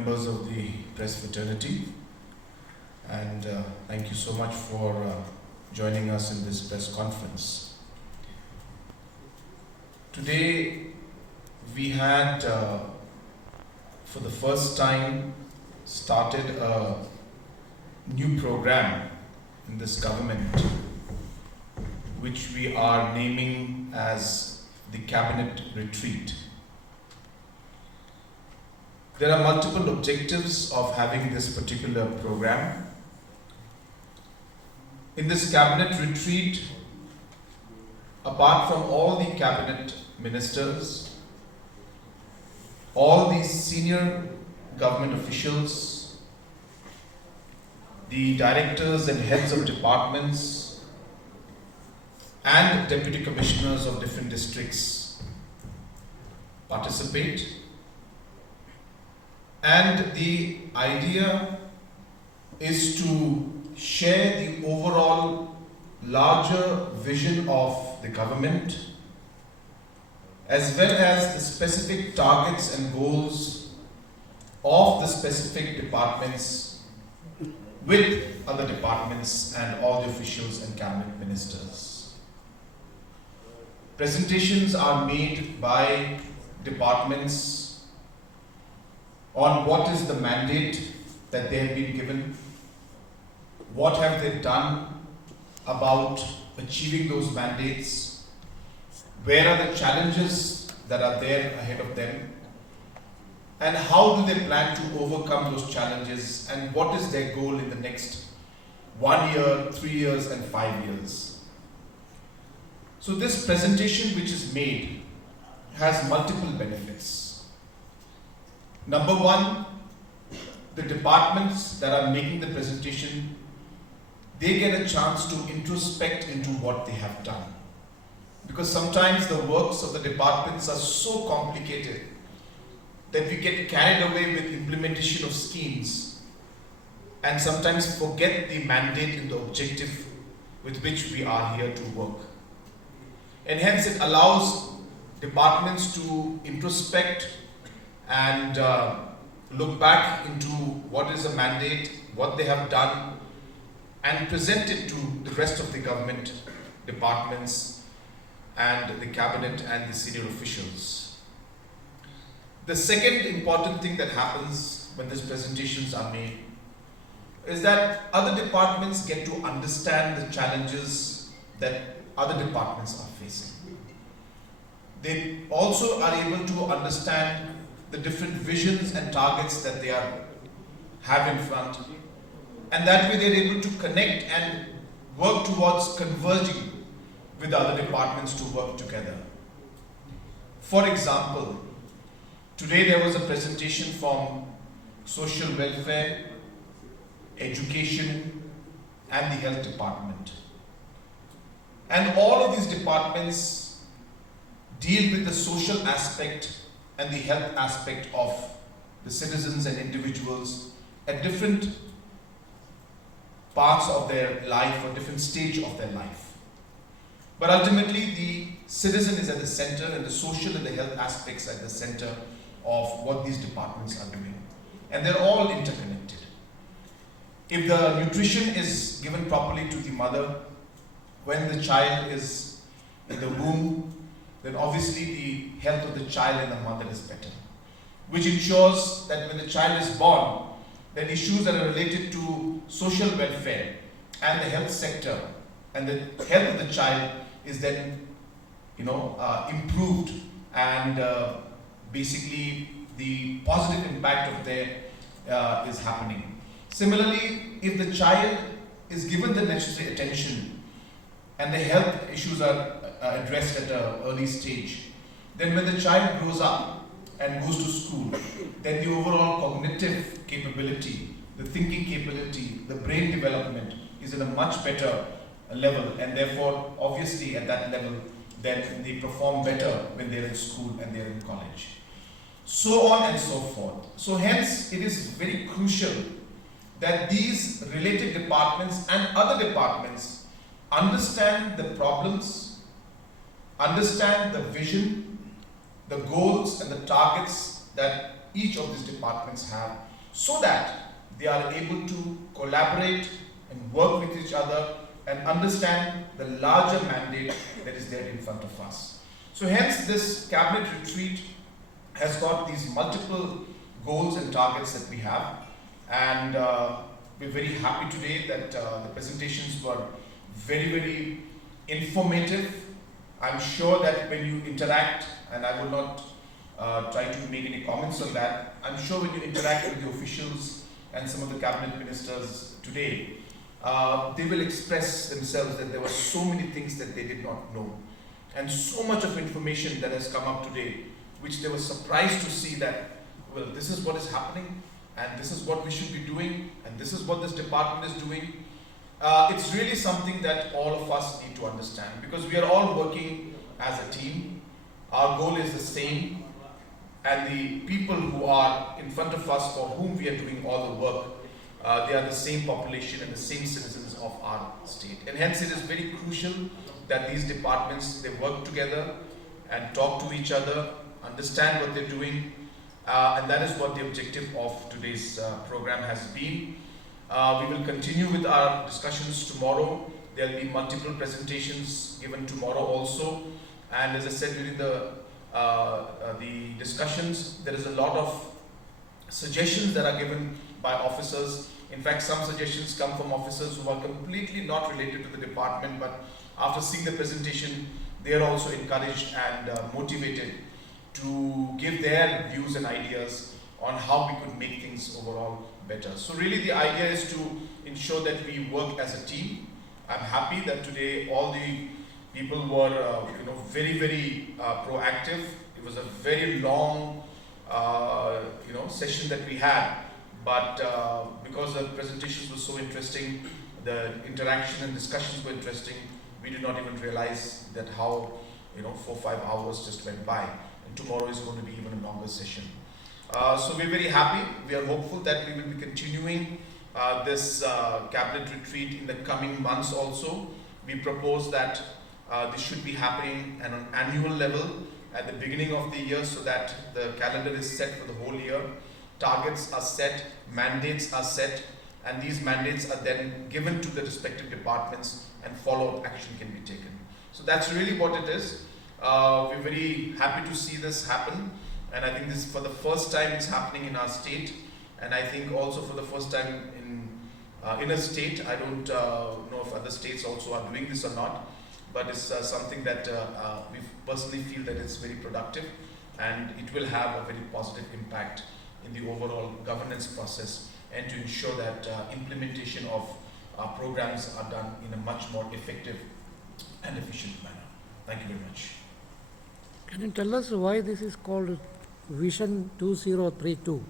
members of the press fraternity, and thank you so much for joining us in this press conference. Today we had for the first time started a new program in this government, which we are naming as the Cabinet Retreat. There are multiple objectives of having this particular program. In this Cabinet Retreat, apart from all the Cabinet Ministers, all the senior government officials, the directors and heads of departments, and deputy commissioners of different districts participate. And the idea is to share the overall larger vision of the government, as well as the specific targets and goals of the specific departments with other departments and all the officials and cabinet ministers. Presentations are made by departments on what is the mandate that they have been given, what have they done about achieving those mandates, where are the challenges that are there ahead of them, and how do they plan to overcome those challenges, and what is their goal in the next 1 year, 3 years, and 5 years. So this presentation which is made has multiple benefits. Number one, the departments that are making the presentation, they get a chance to introspect into what they have done. Because sometimes the works of the departments are so complicated that we get carried away with implementation of schemes and sometimes forget the mandate and the objective with which we are here to work. And hence it allows departments to introspect and look back into what is a mandate, what they have done, and present it to the rest of the government departments and the cabinet and the senior officials. The second important thing that happens when these presentations are made is that other departments get to understand the challenges that other departments are facing. They also are able to understand the different visions and targets that they have in front, and that way they're able to connect and work towards converging with other departments to work together. For example, today there was a presentation from social welfare, education, and the health department. And all of these departments deal with the social aspect and the health aspect of the citizens and individuals at different parts of their life or different stage of their life. But ultimately, the citizen is at the center, and the social and the health aspects are at the center of what these departments are doing. And they're all interconnected. If the nutrition is given properly to the mother when the child is in the womb, then obviously the health of the child and the mother is better, which ensures that when the child is born, then issues that are related to social welfare and the health sector and the health of the child is then improved, and basically the positive impact of there is happening. Similarly, if the child is given the necessary attention and the health issues are addressed at an early stage, then when the child grows up and goes to school, then the overall cognitive capability, the thinking capability, the brain development is at a much better level, and therefore obviously at that level then they perform better when they're in school and they're in college. So on and so forth. So hence it is very crucial that these related departments and other departments understand the problems, understand the vision, the goals and the targets that each of these departments have, so that they are able to collaborate and work with each other and understand the larger mandate that is there in front of us. So hence this cabinet retreat has got these multiple goals and targets that we have, and we're very happy today that the presentations were very informative. I'm sure that when you interact, and I will not try to make any comments on that, I'm sure when you interact with the officials and some of the cabinet ministers today, they will express themselves that there were so many things that they did not know, and so much of information that has come up today, which they were surprised to see that, well, this is what is happening, and this is what we should be doing, and this is what this department is doing. It's really something that all of us need to understand, because we are all working as a team. Our goal is the same, and the people who are in front of us, for whom we are doing all the work, they are the same population and the same citizens of our state. And hence it is very crucial that these departments, they work together and talk to each other, understand what they're doing, and that is what the objective of today's program has been. We will continue with our discussions tomorrow. There will be multiple presentations given tomorrow also, and as I said during the discussions, there is a lot of suggestions that are given by officers. In fact, some suggestions come from officers who are completely not related to the department, but after seeing the presentation, they are also encouraged and motivated to give their views and ideas on how we could make things overall better. So really the idea is to ensure that we work as a team. I'm happy that today all the people were very proactive. It was a very long session that we had, but because the presentations were so interesting, the interaction and discussions were interesting, we did not even realize that how 4-5 hours just went by, and tomorrow is going to be even a longer session. So we're very happy. We are hopeful that we will be continuing this cabinet retreat in the coming months also. We propose that this should be happening at an annual level at the beginning of the year, so that the calendar is set for the whole year. Targets are set, mandates are set, and these mandates are then given to the respective departments and follow-up action can be taken. So that's really what it is. We're very happy to see this happen, and I think this for the first time it's happening in our state, and I think also for the first time in a state. I don't know if other states also are doing this or not, but it's something that we personally feel that it's very productive, and it will have a very positive impact in the overall governance process, and to ensure that implementation of programs are done in a much more effective and efficient manner. Thank you very much. Can you tell us why this is called Vision 2032?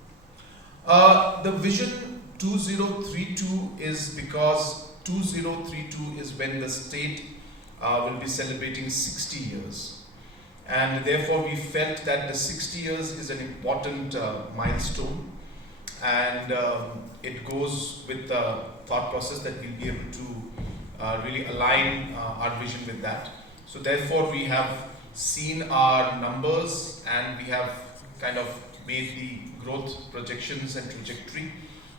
The Vision 2032 is because 2032 is when the state will be celebrating 60 years. And therefore we felt that the 60 years is an important milestone, and it goes with the thought process that we'll be able to really align our vision with that. So therefore we have seen our numbers, and we have kind of made the growth projections and trajectory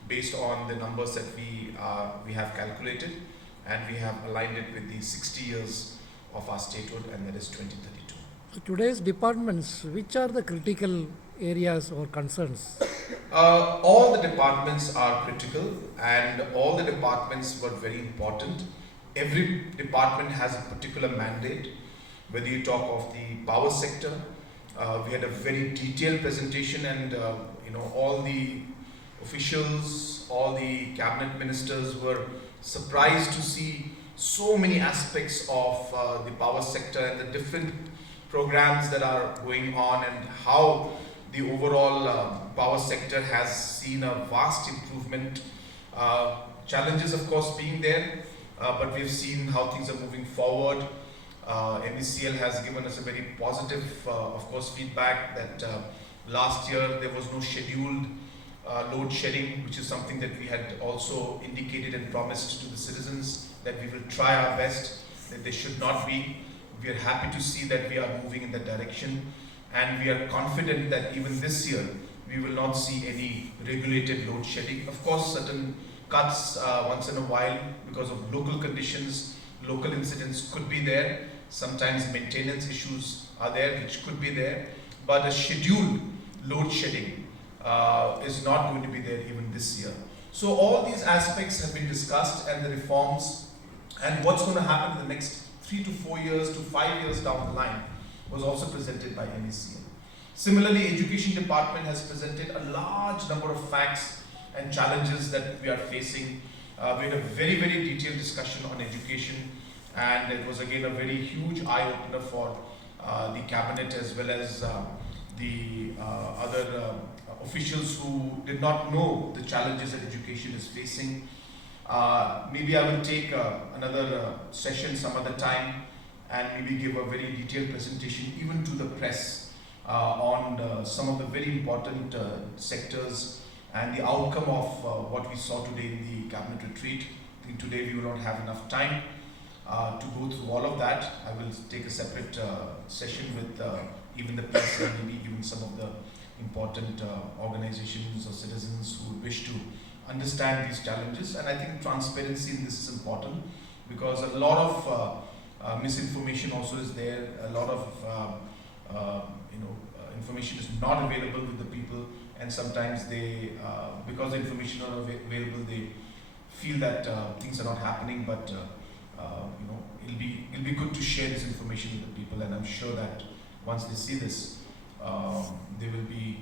based on the numbers that we have calculated, and we have aligned it with the 60 years of our statehood, and that is 2032. So today's departments, which are the critical areas or concerns? All the departments are critical, and all the departments were very important. Every department has a particular mandate. Whether you talk of the power sector, we had a very detailed presentation, and all the officials, all the cabinet ministers were surprised to see so many aspects of the power sector and the different programs that are going on, and how the overall power sector has seen a vast improvement. Challenges of course being there, but we've seen how things are moving forward. MECL has given us a very positive of course feedback that last year there was no scheduled load shedding, which is something that we had also indicated and promised to the citizens that we will try our best, that there should not be. We are happy to see that we are moving in that direction, and we are confident that even this year we will not see any regulated load shedding. Of course, certain cuts once in a while because of local conditions, local incidents could be there. Sometimes maintenance issues are there, which could be there. But a scheduled load shedding is not going to be there even this year. So all these aspects have been discussed, and the reforms and what's going to happen in the next 3 to 4 years to 5 years down the line was also presented by MECN. Similarly, Education Department has presented a large number of facts and challenges that we are facing. We had a very, very detailed discussion on education, and it was again a very huge eye-opener for the cabinet as well as the other officials who did not know the challenges that education is facing. Maybe I will take another session some other time and maybe give a very detailed presentation even to the press on some of the very important sectors and the outcome of what we saw today in the cabinet retreat. I think today we will not have enough time to go through all of that. I will take a separate session with even the press and maybe even some of the important organizations or citizens who wish to understand these challenges. And I think transparency in this is important because a lot of misinformation also is there. A lot of information is not available with the people, and sometimes they, because the information is not available, they feel that things are not happening. But it'll be good to share this information with the people, and I'm sure that once they see this, they will be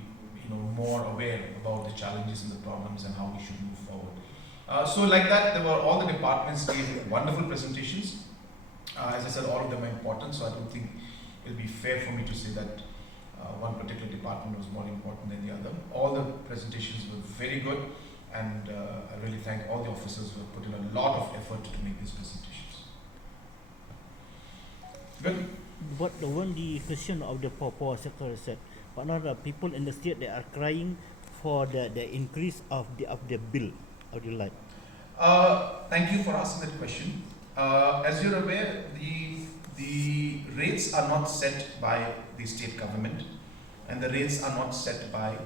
more aware about the challenges and the problems and how we should move forward. So like that, there were all the departments gave wonderful presentations. As I said, all of them are important, so I don't think it'll be fair for me to say that one particular department was more important than the other. All the presentations were very good, and I really thank all the officers who have put in a lot of effort to make these presentations. Good. But the question of the power sector is that one of the people in the state, they are crying for the increase of the bill of the light. Thank you for asking that question. As you're aware, the rates are not set by the state government, and the rates are not set by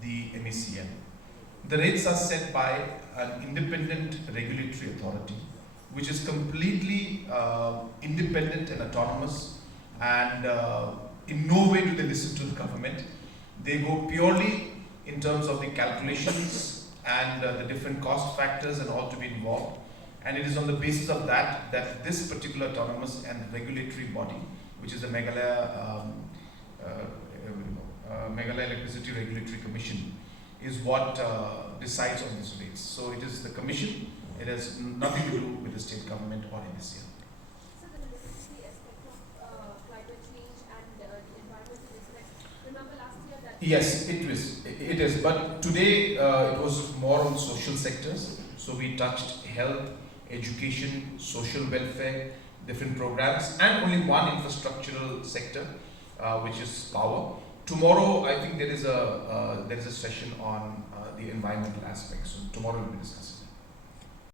the MECN. The rates are set by an independent regulatory authority, which is completely independent and autonomous, and in no way do they listen to the government. They go purely in terms of the calculations and the different cost factors and all to be involved. And it is on the basis of that this particular autonomous and regulatory body, which is the Meghalaya Electricity Regulatory Commission, is what decides on these rates. So it is the commission. It has nothing to do with the state government or NSCL. So the electricity aspect of climate change and the environmental aspect. Remember last year that. Yes, it is. But today it was more on social sectors. So we touched health, education, social welfare, different programs, and only one infrastructural sector, which is power. Tomorrow, I think there is a session on the environmental aspects. So tomorrow we'll be discussing.